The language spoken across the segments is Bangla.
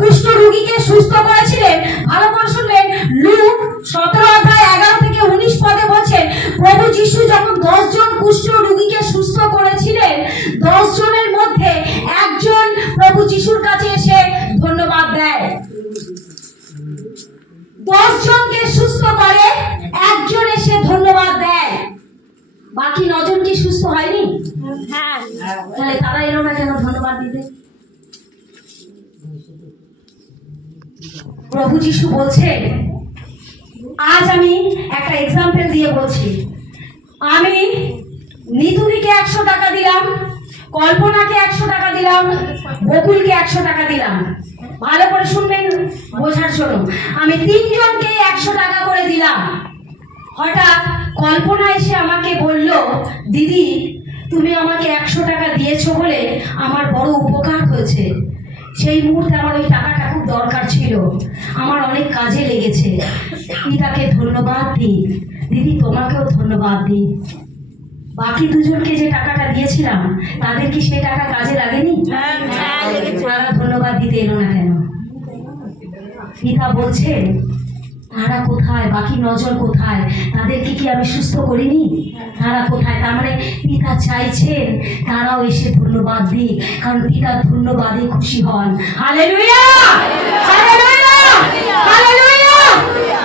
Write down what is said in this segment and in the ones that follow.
কুষ্ঠ রোগীকে সুস্থ করেছিলেন। ভালো করে শুনবেন, লুক 17 অধ্যায় 11 থেকে 19 পদে বলছেন, প্রভু যিশু যখন 10 জন কুষ্ঠ রোগীকে সুস্থ করেছিলেন, 10 জনের মধ্যে একজন প্রভু যিশুর কাছে এসে ধন্যবাদ দেয়। 10 জনকে সুস্থ করে, একজন এসে ধন্যবাদ দেয়। বাকি 9 জন কি সুস্থ হয়নি? তাহলে তারা এলো না কেন ধন্যবাদ দিতে? প্রভু যিশু বলছে, আজ আমি একটা এক্সাম্পল দিয়ে বলছি, আমি নিতুনিকে 100 টাকা দিলাম, কল্পনাকে 100 টাকা দিলাম, বকুলকে 100 টাকা দিলাম। ভালো করে শুনবেন, বোঝার জন্য। আমি 3 জনকে 100 টাকা করে দিলাম। হঠাৎ কল্পনা এসে আমাকে বলল, দিদি তুমি আমাকে 100 টাকা দিয়েছো বলে আমার বড় উপকার হয়েছে। সেই মুহূর্তে আমার ওই টাকাটা খুব দরকার ছিল, আমার অনেক কাজে লেগেছে। পিতাকে ধন্যবাদ দিই। দিদি তোমাকেও ধন্যবাদ দিই। বাকি 2 জনকে যে টাকাটা দিয়েছিলাম, তাদের কি সে টাকা কাজে লাগেনি? তারা ধন্যবাদ দিতে এলো না কেন? পিতা বলছে, তারা কোথায়? বাকি 9 জন কোথায়? তাদেরকে কি আমি সুস্থ করিনি? তারা কোথায়? তার মানে পিতা চাইছেন তারাও এসে ধন্যবাদ দিক, কারণ পিতা ধন্যবাদে খুশি হন। Hallelujah, hallelujah, hallelujah.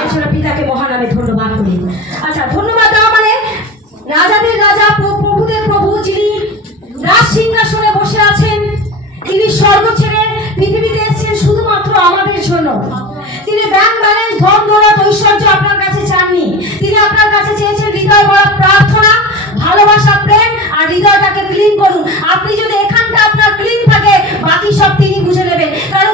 এছাড়া পিতাকে মহানামে ধন্যবাদ করি। আচ্ছা, ধন্যবাদ দেওয়া মানে রাজাদের রাজা, প্রভুদের প্রভু, যিনি রাজ সিংহাসনে বসে আছেন, তিনি স্বর্গ ছেড়ে পৃথিবীতে এসেছেন শুধুমাত্র আমাদের জন্য। তিনি ব্যাংক ব্যালেন্স, ধন দৌলত, ঐশ্বর্য আপনার কাছে চাননি। তিনি আপনার কাছে চেয়েছেন হৃদয় ভরা প্রার্থনা, ভালোবাসা, প্রেম, আর হৃদয়টাকে ক্লিন করুন। আপনি যদি এখানটা আপনার ক্লিন থাকে, বাকি সব তিনি বুঝে নেবেন। কারণ